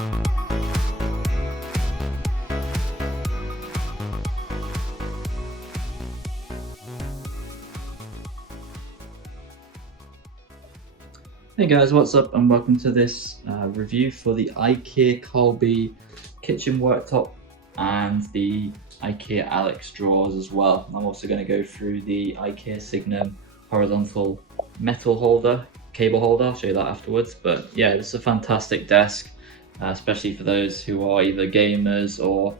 Hey guys, what's up and welcome to this review for the IKEA KARLBY kitchen worktop and the IKEA ALEX Drawers as well. I'm also going to go through the IKEA Signum horizontal metal holder, cable holder. I'll show you that afterwards. But yeah, this is a fantastic desk, especially for those who are either gamers or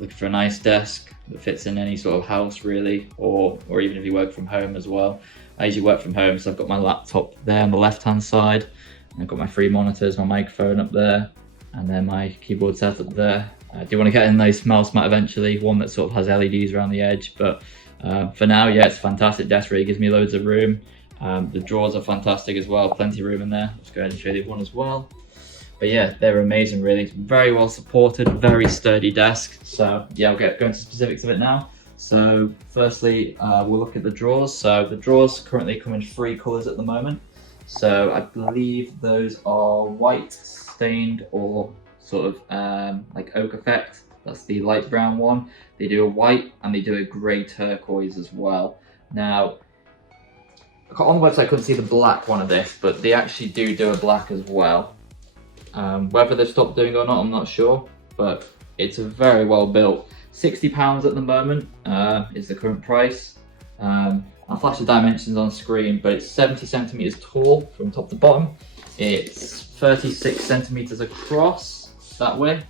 looking for a nice desk that fits in any sort of house really, or even if you work from home as well. I usually work from home, so I've got my laptop there on the left hand side, and I've got my 3 monitors, my microphone up there, and then my keyboard setup there. I do want to get a nice mouse mat eventually, one that sort of has LEDs around the edge, but for now, yeah, it's a fantastic desk, really gives me loads of room. The drawers are fantastic as well, plenty of room in there. Let's go ahead and show you the other one as well. But yeah, they're amazing really, it's very well supported, very sturdy desk. So yeah, I'll go into specifics of it now. So firstly, we'll look at the drawers. So the drawers currently come in 3 colours at the moment. So I believe those are white stained or sort of like oak effect. That's the light brown one. They do a white and they do a grey turquoise as well. Now, on the website I couldn't see the black one of this, but they actually do a black as well. Whether they've stopped doing it or not, I'm not sure, but it's a very well built. £60 at the moment is the current price. I'll flash the dimensions on screen, but it's 70 centimeters tall from top to bottom. It's 36 centimeters across that way,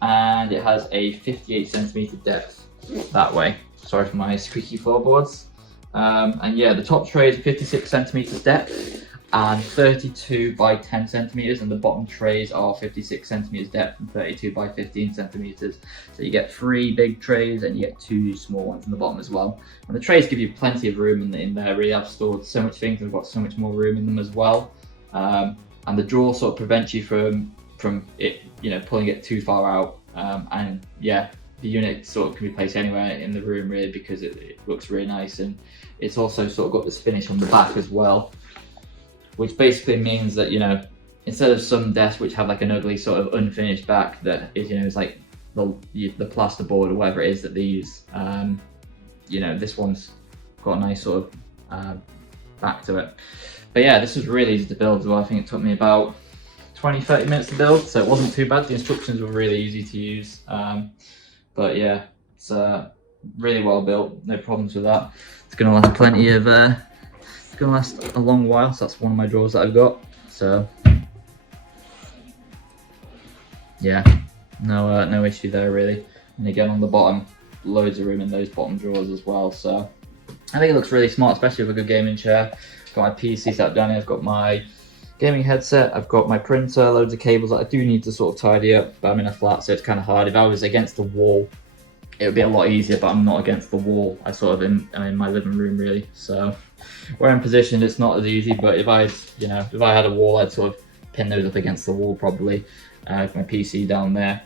and it has a 58 centimeter depth that way. Sorry for my squeaky floorboards. And yeah, the top tray is 56 centimeters depth and 32 by 10 centimeters, and the bottom trays are 56 centimeters depth and 32 by 15 centimeters. So you get 3 big trays and you get 2 small ones in the bottom as well. And the trays give you plenty of room in there. Really, I've stored so much things and I've got so much more room in them as well. And the drawer sort of prevents you from it, you know, pulling it too far out. And yeah, the unit sort of can be placed anywhere in the room really, because it looks really nice, and it's also sort of got this finish on the back as well, which basically means that, you know, instead of some desks which have like an ugly sort of unfinished back that is, you know, is like the plasterboard or whatever it is that they use, you know, this one's got a nice sort of back to it. But yeah, this was really easy to build as well. I think it took me about 20-30 minutes to build, so it wasn't too bad. The instructions were really easy to use. But yeah, it's really well built, no problems with that. It's gonna last plenty of it's gonna last a long while. So that's one of my drawers that I've got. So yeah, no issue there really. And again, on the bottom, loads of room in those bottom drawers as well. So I think it looks really smart, especially with a good gaming chair. Got my PC set up down here. I've got my gaming headset. I've got my printer, loads of cables that I do need to sort of tidy up, but I'm in a flat, so it's kind of hard. If I was against the wall, it would be a lot easier, but I'm not against the wall. I'm in my living room really. So where I'm positioned, it's not as easy, but if I had a wall, I'd sort of pin those up against the wall probably. My PC down there,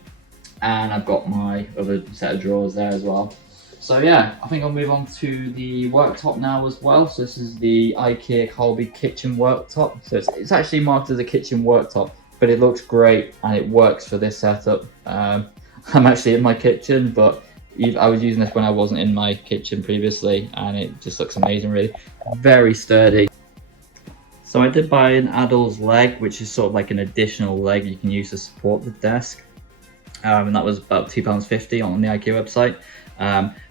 and I've got my other set of drawers there as well. So yeah, I think I'll move on to the worktop now as well. So this is the IKEA KARLBY kitchen worktop. So it's actually marked as a kitchen worktop, but it looks great and it works for this setup. I'm actually in my kitchen, but I was using this when I wasn't in my kitchen previously, and it just looks amazing really. Very sturdy. So I did buy an Adils leg, which is sort of like an additional leg you can use to support the desk. And that was about £2.50 on the IKEA website.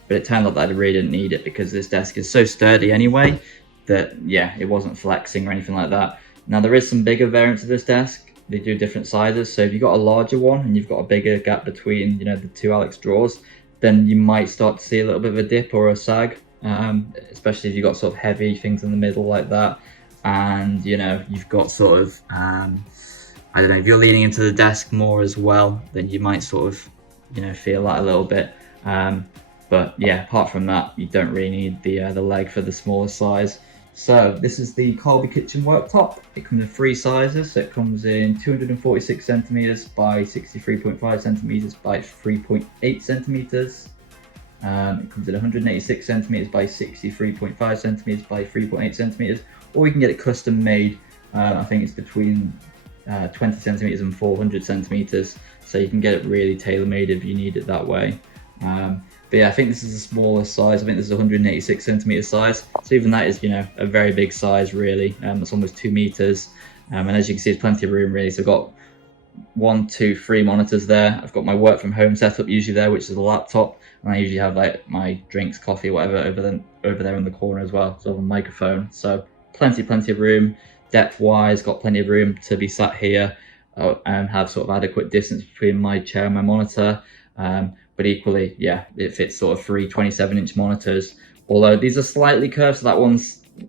But it turned out that I really didn't need it because this desk is so sturdy anyway that, yeah, it wasn't flexing or anything like that. Now there is some bigger variants of this desk. They do different sizes. So if you've got a larger one and you've got a bigger gap between, you know, the 2 ALEX drawers, then you might start to see a little bit of a dip or a sag, especially if you've got sort of heavy things in the middle like that. And, you know, you've got sort of, I don't know, if you're leaning into the desk more as well, then you might sort of, you know, feel that a little bit. But yeah, apart from that, you don't really need the leg for the smaller size. So this is the KARLBY kitchen worktop. It comes in 3 sizes. So it comes in 246 centimeters by 63.5 centimeters by 3.8 centimeters. It comes in 186 centimeters by 63.5 centimeters by 3.8 centimeters. Or we can get it custom made. I think it's between 20 centimeters and 400 centimeters, so you can get it really tailor-made if you need it that way. But yeah, I think this is the smallest size. I think this is 186 centimeter size, so even that is, you know, a very big size really. It's almost 2 meters, and as you can see, there's plenty of room really. So I've got 1, 2, 3 monitors there. I've got my work from home setup usually there, which is a laptop, and I usually have like my drinks, coffee, whatever over there in the corner as well, so I have a microphone. So plenty of room. Depth wise, got plenty of room to be sat here and have sort of adequate distance between my chair and my monitor. But equally, yeah, it fits sort of 3 27-inch monitors, although these are slightly curved, so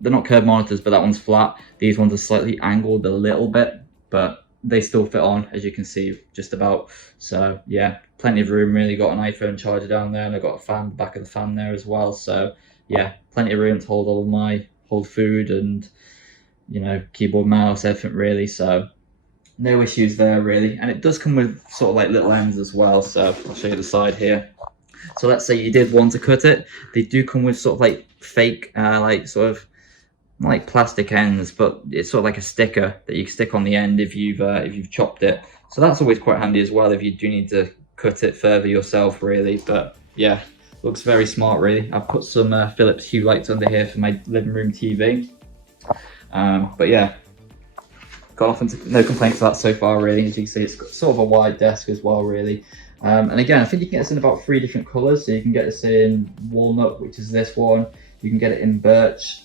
they're not curved monitors, but that one's flat. These ones are slightly angled a little bit, but they still fit on, as you can see, just about. So yeah, plenty of room really. Got an iPhone charger down there, and I've got a fan, back of the fan there as well. So yeah, plenty of room to hold food and, you know, keyboard, mouse, everything really. So no issues there really. And it does come with sort of like little ends as well, so I'll show you the side here. So let's say you did want to cut it, they do come with sort of like fake like sort of like plastic ends, but it's sort of like a sticker that you can stick on the end if you've chopped it. So that's always quite handy as well if you do need to cut it further yourself really. But yeah, looks very smart really. I've put some Philips Hue lights under here for my living room TV. But yeah, got off into no complaints with that so far really. As you can see, it's got sort of a wide desk as well really. And again, I think you can get this in about 3 different colors. So you can get this in walnut, which is this one. You can get it in birch.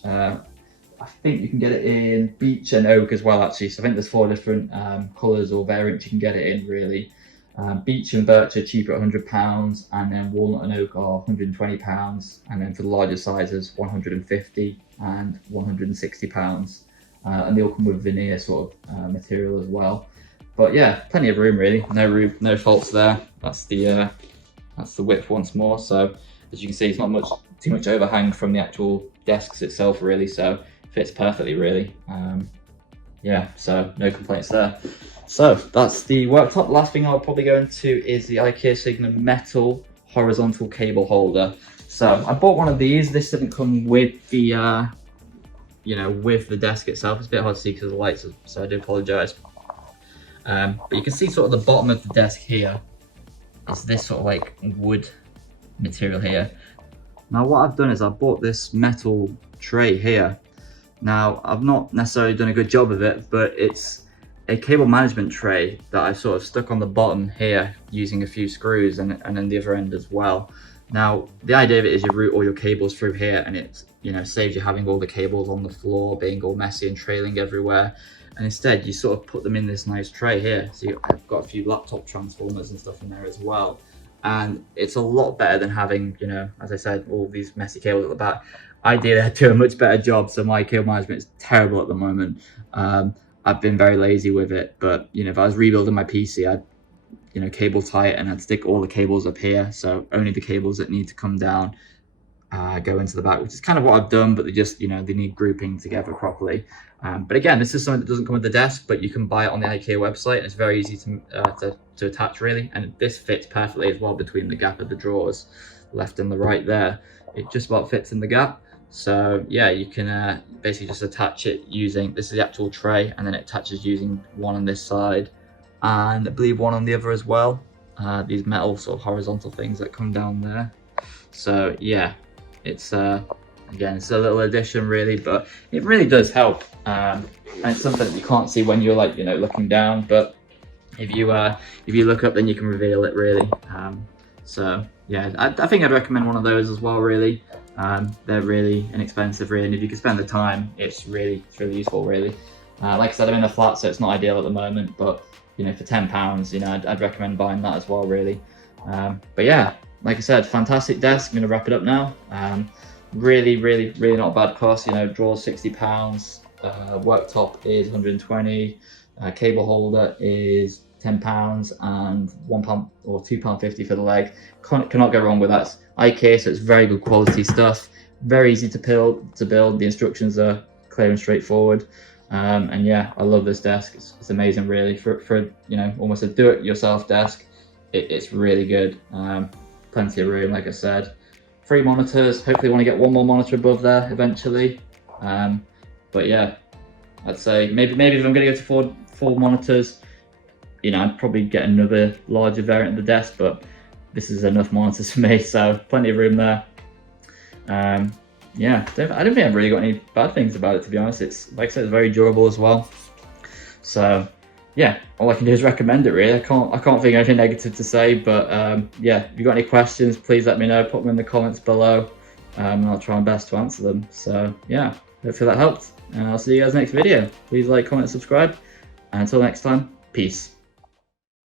I think you can get it in beech and oak as well actually. So I think there's 4 different colors or variants you can get it in really. Beech and birch are cheaper at £100, and then walnut and oak are £120, and then for the larger sizes, £150 and £160. And they all come with veneer sort of material as well. But yeah, plenty of room really. No faults there. That's the width once more. So as you can see, it's not too much overhang from the actual desks itself really. So fits perfectly really. Yeah, so no complaints there. So that's the worktop. Last thing I'll probably go into is the IKEA Signum metal horizontal cable holder. So I bought one of these. This didn't come with the you know, with the desk itself. It's a bit hard to see because of the lights, so I do apologise. But you can see sort of the bottom of the desk here is this sort of like wood material here. Now what I've done is I bought this metal tray here. Now I've not necessarily done a good job of it, but it's a cable management tray that I've sort of stuck on the bottom here using a few screws and then the other end as well. Now the idea of it is you route all your cables through here, and it, you know, saves you having all the cables on the floor being all messy and trailing everywhere. And instead you sort of put them in this nice tray here. So I've got a few laptop transformers and stuff in there as well. And it's a lot better than having, you know, as I said, all these messy cables at the back. Ideally I'd do a much better job. So my cable management is terrible at the moment. I've been very lazy with it, but you know, if I was rebuilding my PC, I'd, you know, cable tie it and I'd stick all the cables up here. So only the cables that need to come down go into the back, which is kind of what I've done, but they just, you know, they need grouping together properly. But again, this is something that doesn't come with the desk, but you can buy it on the IKEA website, and it's very easy to attach really. And this fits perfectly as well between the gap of the drawers, left and the right there. It just about fits in the gap. So yeah, you can basically just attach it using, this is the actual tray, and then it attaches using one on this side and I believe one on the other as well. These metal sort of horizontal things that come down there. So yeah, it's again, it's a little addition really, but it really does help. And it's something that you can't see when you're like, you know, looking down, but if you look up, then you can reveal it really. So yeah, I think I'd recommend one of those as well really. They're really inexpensive really, and if you can spend the time, it's really useful really. Like I said, I'm in a flat, so it's not ideal at the moment, but you know, for £10, you know, I'd recommend buying that as well really. But yeah, like I said, fantastic desk. I'm going to wrap it up now. Really not a bad cost. You know, drawers £60, worktop is 120, cable holder is £10, and £1 or £2.50 for the leg. Cannot go wrong with that. It's IKEA, so it's very good quality stuff. Very easy to build. The instructions are clear and straightforward. And yeah, I love this desk. It's amazing, really, for you know, almost a do-it-yourself desk. It's really good. Plenty of room, like I said. 3 monitors. Hopefully, want to get one more monitor above there eventually. But yeah, I'd say maybe if I'm going to go to 4 monitors, you know, I'd probably get another larger variant of the desk, but this is enough monitors for me, so plenty of room there. Yeah, I don't think I've really got any bad things about it, to be honest. It's, like I said, it's very durable as well. So yeah, all I can do is recommend it, really. I can't think of anything negative to say, but yeah, if you've got any questions, please let me know, put them in the comments below, and I'll try my best to answer them. So yeah, hopefully that helped, and I'll see you guys next video. Please like, comment, subscribe, and until next time, peace.